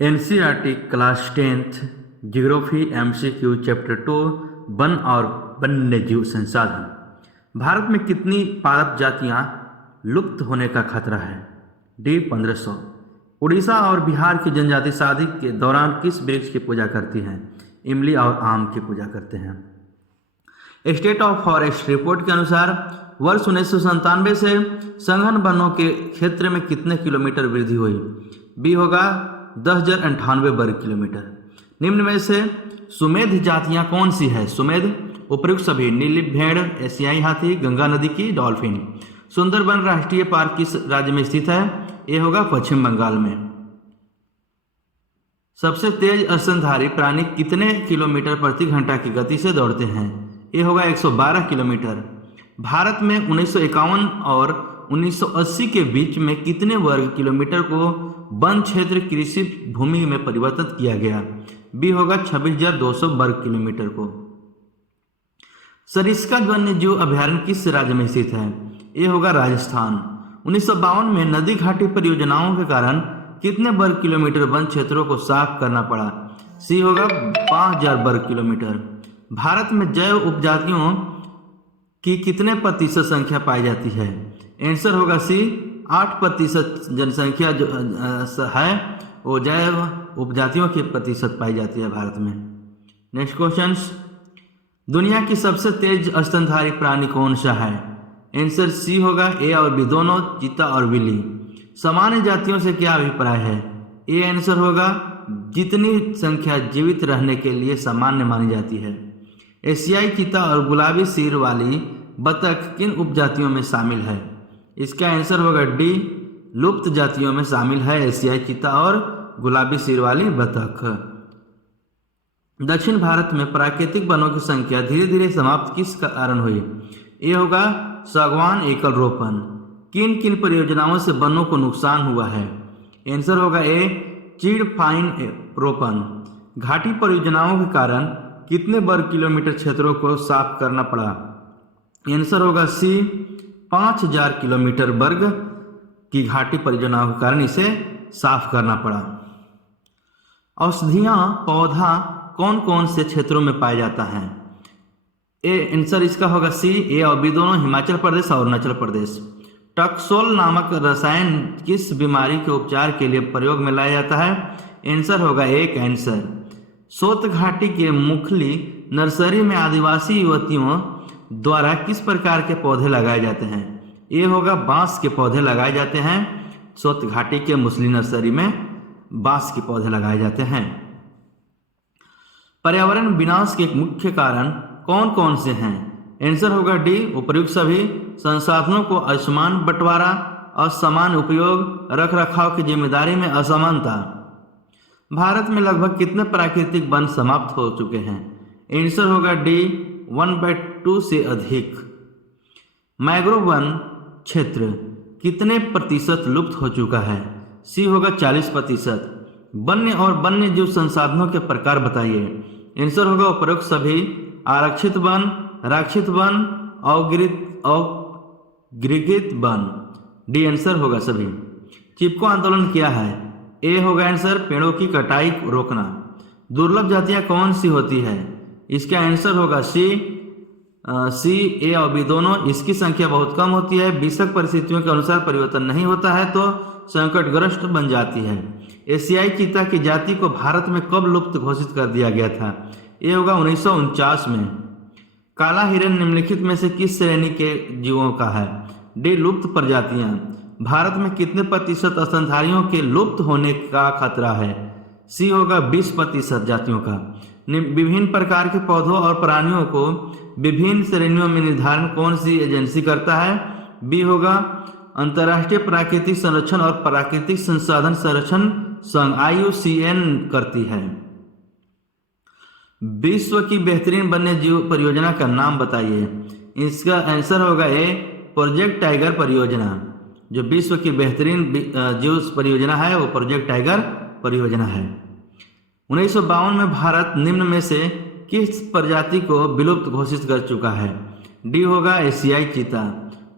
NCERT class 10th geography MCQ chapter 2 one और वन्यजीव संसाधन। भारत में कितनी पादप जातियां लुप्त होने का खतरा है? डी 1500। उड़ीसा और बिहार की जनजाति शादी के दौरान किस वृक्ष की पूजा करती हैं? इमली और आम की पूजा करते हैं। स्टेट ऑफ फॉरेस्ट रिपोर्ट के अनुसार वर्ष 1997 से सघन वनों के क्षेत्र में कितने किलोमीटर वृद्धि हुई? बी होगा 10,098 वर्ग किलोमीटर। निम्न में से सुमेध जातियां कौन सी है? सुमेध उपर्युक्त सभी: नीली भेड़, एशियाई हाथी, गंगा नदी की डॉल्फिन। सुंदरबन राष्ट्रीय पार्क किस राज्य में स्थित है? ये होगा पश्चिम बंगाल में। सबसे तेज स्तनधारी प्राणी कितने किलोमीटर प्रति घंटा की गति से दौड़ते हैं? ये होगा 112 किलोमीटर। भारत में 1951 और 1980 के बीच में कितने वर्ग किलोमीटर को वन क्षेत्र कृषि भूमि में परिवर्तित किया गया? बी होगा 26,200 वर्ग किलोमीटर को। सरिस्का वन्यजीव अभयारण्य किस राज्य में स्थित है? ये होगा राजस्थान। 1952 में नदी घाटी परियोजनाओं के कारण कितने वर्ग किलोमीटर वन क्षेत्रों को साफ करना पड़ा? सी होगा 5,000 वर्ग किलोमीटर। भारत में जैव उपजातियों की कितने प्रतिशत संख्या पाई जाती है? आंसर होगा सी 8% जनसंख्या जो है वो जैव उपजातियों की प्रतिशत पाई जाती है भारत में। नेक्स्ट क्वेश्चन, दुनिया की सबसे तेज स्तनधारी प्राणी कौन सा है? आंसर सी होगा ए और बी दोनों, चीता और बिल्ली। सामान्य जातियों से क्या अभिप्राय है? ए आंसर होगा जितनी संख्या जीवित रहने के लिए सामान्य मानी जाती है। एशियाई चीता और गुलाबी सिर वाली बतख किन उपजातियों में शामिल है? इसका आंसर होगा डी, लुप्त जातियों में शामिल है एशियाई चीता और गुलाबी सिर वाली बतख। दक्षिण भारत में प्राकृतिक वनों की संख्या धीरे धीरे समाप्त किस कारण हुई? ये होगा सागवान एकल रोपण। किन किन परियोजनाओं से वनों को नुकसान हुआ है? आंसर होगा ए, चीड़ पाइन रोपण। घाटी परियोजनाओं के कारण कितने वर्ग किलोमीटर क्षेत्रों को साफ करना पड़ा? आंसर होगा सी, 5,000 किलोमीटर वर्ग की घाटी परियोजनाओं के कारण इसे साफ करना पड़ा। औषधियां पौधा कौन कौन से क्षेत्रों में पाया जाता है? ए आंसर इसका होगा सी, ए और बी दोनों, हिमाचल प्रदेश और अरुणाचल प्रदेश। टक्सोल नामक रसायन किस बीमारी के उपचार के लिए प्रयोग में लाया जाता है? आंसर होगा ए, कैंसर। सोत घाटी के मुखली नर्सरी में आदिवासी युवतियों द्वारा किस प्रकार के पौधे लगाए जाते हैं? ये होगा बांस के पौधे लगाए जाते हैं। सोत घाटी के मुसली नर्सरी में बांस के पौधे लगाए जाते हैं। पर्यावरण विनाश के मुख्य कारण कौन कौन से हैं? आंसर होगा डी, उपर्युक्त सभी। संसाधनों को असमान बंटवारा, असमान उपयोग, रख रखाव की जिम्मेदारी में असमानता। भारत में लगभग कितने प्राकृतिक वन समाप्त हो चुके हैं? आंसर होगा डी, 1/2 से अधिक। मैंग्रोव वन क्षेत्र कितने प्रतिशत लुप्त हो चुका है? सी होगा 40%। वन्य और वन्यजीव संसाधनों के प्रकार बताइए। आंसर होगा उपरोक्त सभी, आरक्षित वन, रक्षित वन, अग्रीकृत वन। डी आंसर होगा सभी। चिपको आंदोलन क्या है? ए होगा आंसर, पेड़ों की कटाई रोकना। दुर्लभ जातियां कौन सी होती है? इसका आंसर होगा सी, ए और बी दोनों। इसकी संख्या बहुत कम होती है, विषम परिस्थितियों के अनुसार परिवर्तन नहीं होता है तो संकटग्रस्त बन जाती है। एशियाई चीता की जाति को भारत में कब लुप्त घोषित कर दिया गया था? ये होगा 1949 में। काला हिरण निम्नलिखित में से किस श्रेणी के जीवों का है? डी, लुप्त प्रजातियां। भारत में कितने प्रतिशत स्तनधारियों के लुप्त होने का खतरा है? सी होगा 20% जातियों का। विभिन्न प्रकार के पौधों और प्राणियों को विभिन्न श्रेणियों में निर्धारण कौन सी एजेंसी करता है? बी होगा अंतर्राष्ट्रीय प्राकृतिक संरक्षण और प्राकृतिक संसाधन संरक्षण संघ IUCN करती है। विश्व की बेहतरीन वन्यजीव परियोजना का नाम बताइए। इसका आंसर होगा ए, प्रोजेक्ट टाइगर परियोजना। जो विश्व की बेहतरीन जीव परियोजना है वो प्रोजेक्ट टाइगर परियोजना है। 1952 में भारत निम्न में से किस प्रजाति को विलुप्त घोषित कर चुका है? डी होगा एशियाई चीता।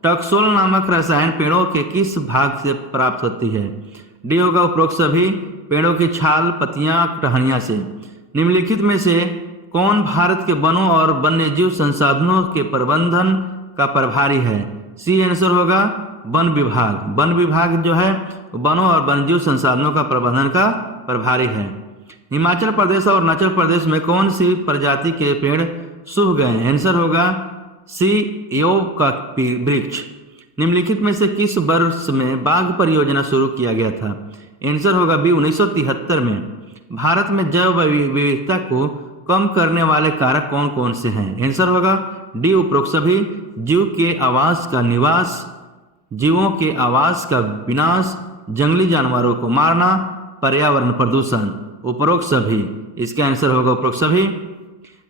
टक्सोल नामक रसायन पेड़ों के किस भाग से प्राप्त होती है? डी होगा उपरोक्त सभी। पेड़ों की छाल, पत्तियां, टहनियां से। निम्नलिखित में से कौन भारत के वनों और वन्यजीव संसाधनों के प्रबंधन का प्रभारी है? सी आंसर होगा वन विभाग। वन विभाग जो है वनों और वन्यजीव संसाधनों का प्रबंधन का प्रभारी है। हिमाचल प्रदेश और अरुणाचल प्रदेश में कौन सी प्रजाति के पेड़ सूख गए? आंसर होगा सी एओक का वृक्ष। निम्नलिखित में से किस वर्ष में बाघ परियोजना शुरू किया गया था? आंसर होगा बी 1973 में। भारत में जैव विविधता को कम करने वाले कारक कौन कौन से हैं? आंसर होगा डी उपरोक्त सभी। जीव के आवास का निवास, जीवों के आवास का विनाश, जंगली जानवरों को मारना, पर्यावरण प्रदूषण। उपरोक्त सभी। इसका आंसर होगा उपरोक्त सभी।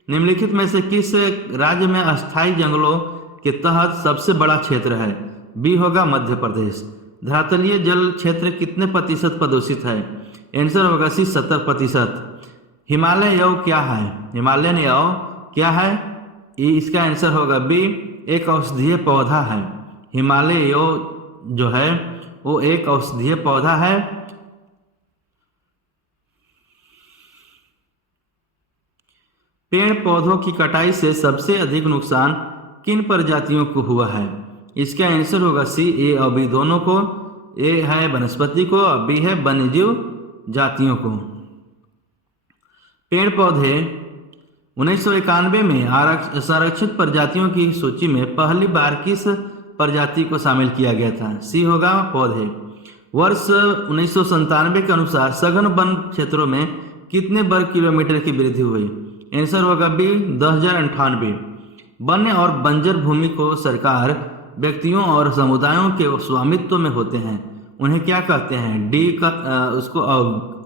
निम्नलिखित में से किस राज्य में अस्थायी जंगलों के तहत सबसे बड़ा क्षेत्र है? बी होगा मध्य प्रदेश। धरातलीय जल क्षेत्र कितने प्रतिशत प्रदूषित है? आंसर होगा सी 70%। हिमालय यव क्या है? हिमालयन यव क्या है? इसका आंसर होगा बी एक औषधीय पौधा है। हिमालय यव जो है वो एक औषधीय पौधा है। पेड़ पौधों की कटाई से सबसे अधिक नुकसान किन प्रजातियों को हुआ है? इसका आंसर होगा सी ए और बी दोनों को। ए है वनस्पति को और बी है वन्यजीव जातियों को। पेड़ पौधे 1991 में संरक्षित प्रजातियों की सूची में पहली बार किस प्रजाति को शामिल किया गया था? सी होगा पौधे। वर्ष 1997 के अनुसार सघन वन क्षेत्रों में कितने वर्ग किलोमीटर की वृद्धि हुई? आंसर होगा बी 1098। वन्य और बंजर भूमि को सरकार, व्यक्तियों और समुदायों के स्वामित्व में होते हैं, उन्हें क्या कहते हैं? डी का उसको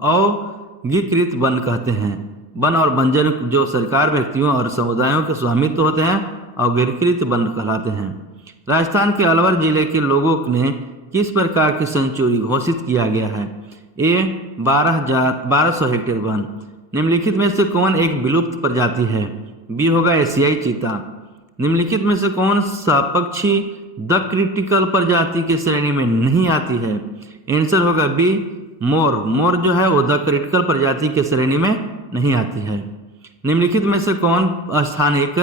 अवगीकृत वन कहते हैं। वन और बंजर जो सरकार, व्यक्तियों और समुदायों के स्वामित्व होते हैं अवगीकृत वन कहलाते हैं। राजस्थान के अलवर जिले के लोगों ने किस प्रकार की सेंचुरी घोषित किया गया है? ए 1200 हेक्टेयर वन। निम्नलिखित में से कौन एक विलुप्त प्रजाति है? बी होगा एशियाई चीता। निम्नलिखित में से कौन सा पक्षी द क्रिटिकल प्रजाति की श्रेणी में नहीं आती है? आंसर होगा बी मोर। मोर जो है वो द क्रिटिकल प्रजाति की श्रेणी में नहीं आती है। निम्नलिखित में से कौन स्थानिक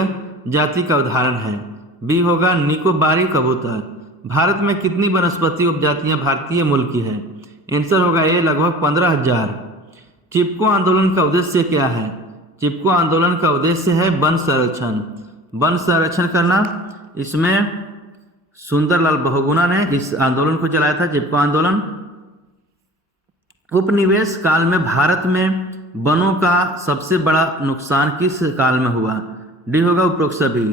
जाति का उदाहरण है? बी होगा निकोबारी कबूतर। भारत में कितनी वनस्पति उपजातियां भारतीय मूल की है? आंसर होगा ए लगभग 15,000। चिपको आंदोलन का उद्देश्य क्या है? चिपको आंदोलन का उद्देश्य है वन संरक्षण। वन संरक्षण करना। इसमें सुंदरलाल बहुगुणा ने इस आंदोलन को चलाया था, चिपको आंदोलन। उपनिवेश काल में भारत में वनों का सबसे बड़ा नुकसान किस काल में हुआ? डी होगा उपरोक्त सभी।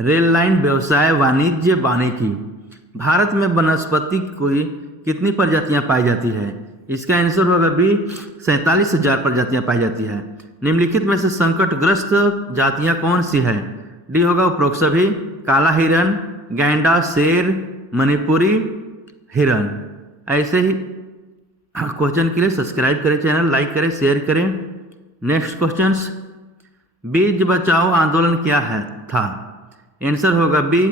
रेल लाइन, व्यवसाय, वाणिज्य, वानिकी। भारत में वनस्पति की कितनी प्रजातियां पाई जाती है? इसका आंसर होगा बी 47,000 प्रजातियां पाई जाती है। निम्नलिखित में से संकटग्रस्त जातियां कौन सी है? डी होगा उपरोक्त सभी। काला हिरन, गैंडा, शेर, मणिपुरी हिरन। ऐसे ही क्वेश्चन के लिए सब्सक्राइब करें चैनल, लाइक करें, शेयर करें। नेक्स्ट क्वेश्चंस, बीज बचाओ आंदोलन क्या है था? आंसर होगा बी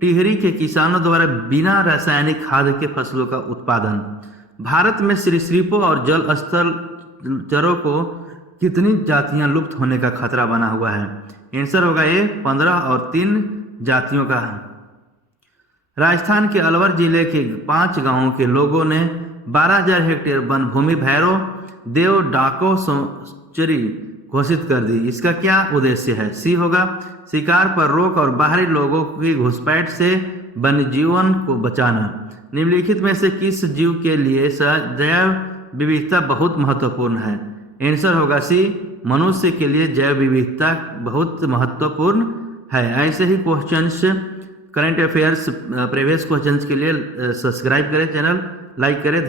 टिहरी के किसानों द्वारा बिना रासायनिक खाद के फसलों का उत्पादन। भारत में सरीसृपों और जल स्थल चरों को कितनी जातियां लुप्त होने का खतरा बना हुआ है? आंसर होगा ए 15 और 3 जातियों का। राजस्थान के अलवर जिले के 5 गांवों के लोगों ने 12,000 हेक्टेयर वन भूमि भैरव देव डाको सेंचुरी घोषित कर दी। इसका क्या उद्देश्य है? सी होगा शिकार पर रोक और बाहरी लोगों की घुसपैठ से वन्य जीवन को बचाना। निम्नलिखित में से किस जीव के लिए जैव विविधता बहुत महत्वपूर्ण है? आंसर होगा सी मनुष्य के लिए जैव विविधता बहुत महत्वपूर्ण है। ऐसे ही questions, current affairs, previous questions के लिए सब्सक्राइब करें चैनल, लाइक करें।